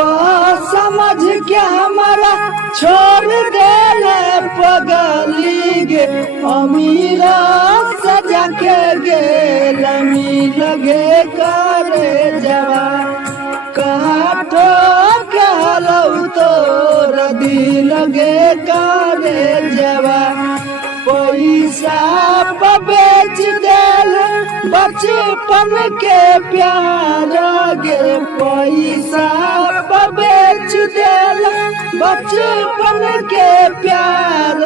समझ के हमारा छोड़ देले पगली गे अमीरा सजा के गेल लगे करे जवा काठो कहलौ तोर दिल गे करे जवा पैसा बेच देल बचपन के प्यार गे पैसा बेच देल बचपन के प्यार